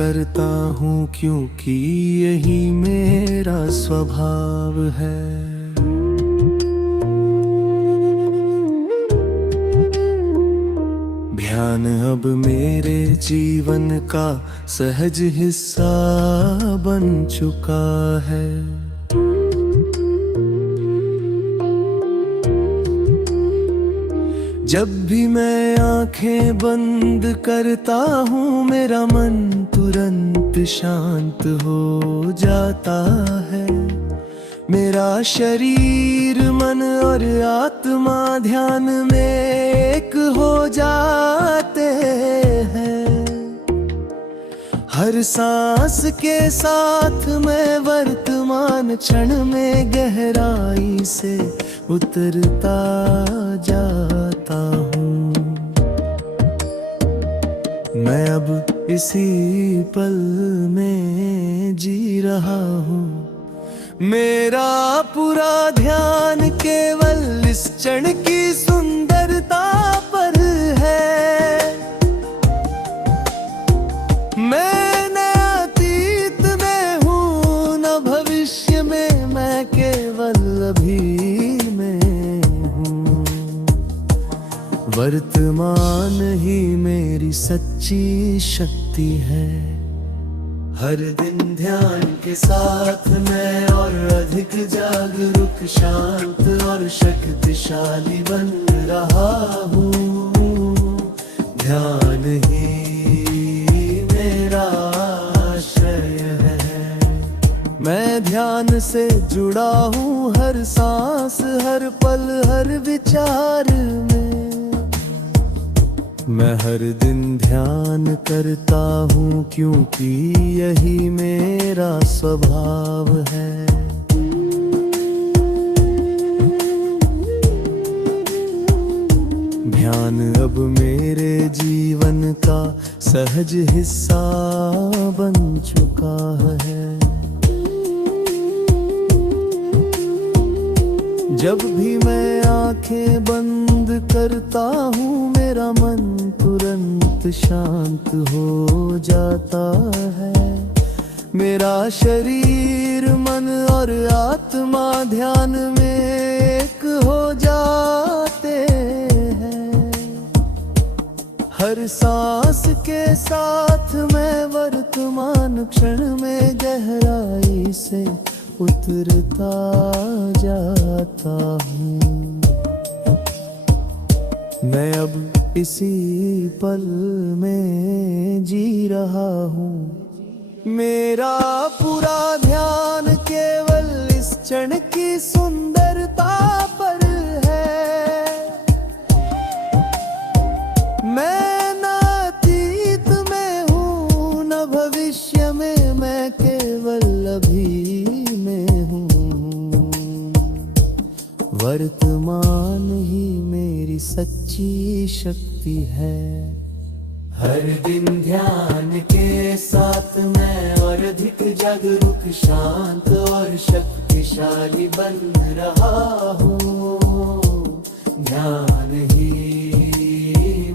करता हूँ क्योंकि यही मेरा स्वभाव है। ध्यान अब मेरे जीवन का सहज हिस्सा बन चुका है। जब भी मैं आंखें बंद करता हूँ मेरा मन तुरंत शांत हो जाता है। मेरा शरीर मन और आत्मा ध्यान में एक हो जाते हैं। हर सांस के साथ मैं वर्तमान क्षण में गहराई से उतरता जाता हूँ। मैं अब इसी पल में जी रहा हूँ। मेरा पूरा ध्यान केवल इस क्षण की सुंदरता पर है। मैं न अतीत में हूँ न भविष्य में, मैं केवल अभी में हूँ। वर्तमान ही मेरी सच्ची शक्ति है। हर दिन ध्यान के साथ मैं और अधिक जागरूक, शांत और शक्तिशाली बन रहा हूँ। ध्यान ही मेरा आश्रय है। मैं ध्यान से जुड़ा हूँ हर सांस, हर पल, हर विचार में। मैं हर दिन ध्यान करता हूँ क्योंकि यही मेरा स्वभाव है। ध्यान अब मेरे जीवन का सहज हिस्सा बन चुका है। जब भी मैं आंखें बंद करता हूँ मेरा मन तुरंत शांत हो जाता है। मेरा शरीर मन और आत्मा ध्यान में एक हो जाते हैं। हर सांस के साथ मैं वर्तमान क्षण में गहराई से उतरता जाता हूँ। मैं अब इसी पल में जी रहा हूँ। मेरा पूरा ध्यान केवल इस क्षण की सुंदरता पर है। मैं न अतीत में हूँ न भविष्य में, मैं केवल अभी में हूँ। वर्तमान ही मेरी सच्ची शक्ति है। हर दिन ध्यान के साथ मैं और अधिक जागरूक, शांत और शक्तिशाली बन रहा हूँ। ध्यान ही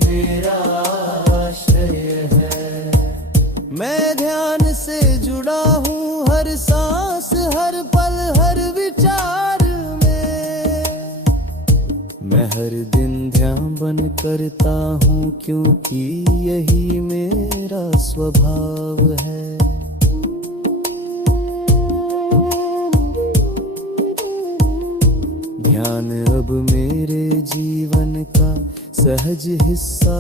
मेरा आश्रय है। मैं ध्यान से जुड़ा हूँ हर सांस, हर पल, हर विचार में। मैं हर दिन ध्यान बन करता हूँ क्योंकि यही मेरा स्वभाव है। ध्यान अब मेरे जीवन का सहज हिस्सा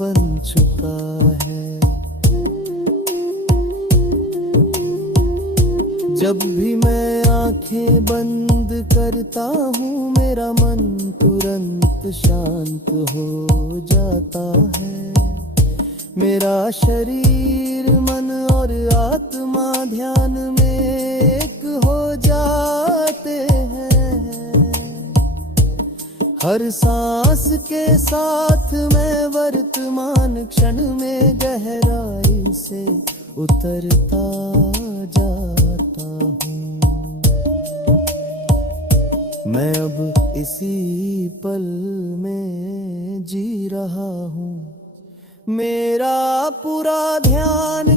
बन चुका है। जब भी मैं आंखें बंद करता हूँ मेरा मन तुरंत शांत हो जाता है। मेरा शरीर मन और आत्मा ध्यान में एक हो जाते हैं। हर सांस के साथ मैं वर्तमान क्षण में गहराई से उतरता जाता हूँ। मैं अब इसी पल में जी रहा हूँ। मेरा पूरा ध्यान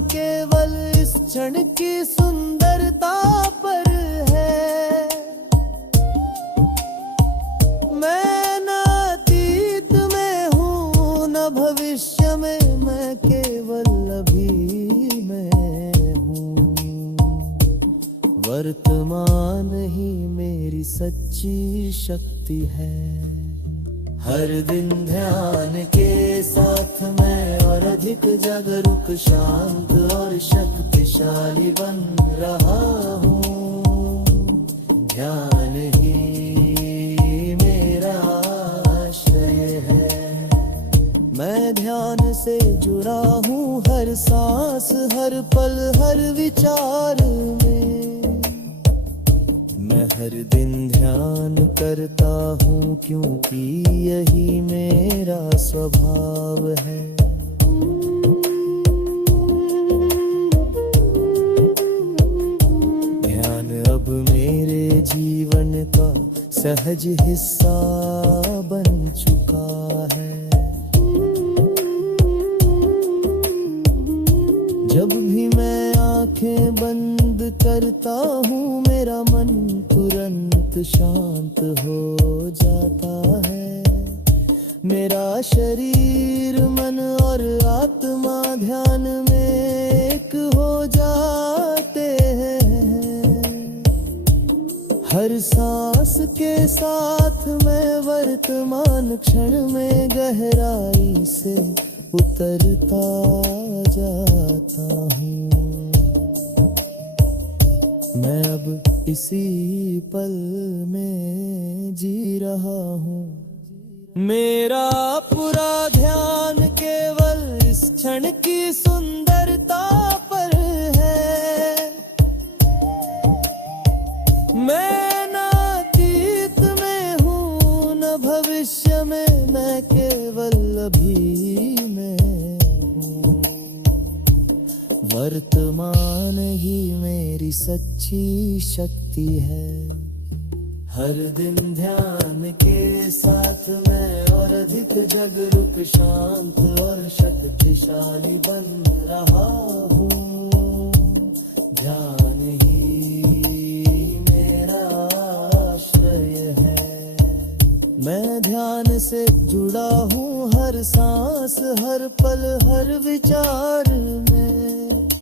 वर्तमान ही मेरी सच्ची शक्ति है। हर दिन ध्यान के साथ मैं और अधिक जागरूक, शांत और शक्तिशाली बन रहा हूँ। ध्यान ही मेरा आश्रय है। मैं ध्यान से जुड़ा हूँ, हर सांस, हर पल, हर विचार में। मैं हर दिन ध्यान करता हूँ, क्योंकि यही मेरा स्वभाव है। ध्यान अब मेरे जीवन का सहज हिस्सा बन चुका है। जब भी मैं आंखें बंद करता हूँ, मेरा मन तुरंत शांत हो जाता है। मेरा शरीर, मन और आत्मा ध्यान में एक हो जाते हैं। हर सांस के साथ मैं वर्तमान क्षण में गहराई से उतरता जाता हूँ। मैं अब इसी पल में जी रहा हूँ। मेरा पूरा ध्यान केवल इस क्षण की सुंदरता पर है। मैं न अतीत में हूँ, न भविष्य में, मैं केवल अभी में हूँ। वर्तमान ही मेरी सच्ची शक्ति है। हर दिन ध्यान के साथ मैं और अधिक जागरूक, शांत और शक्तिशाली बन रहा हूँ। ध्यान ही मेरा आश्रय है। मैं ध्यान से जुड़ा हूँ, हर सांस, हर पल, हर विचार में।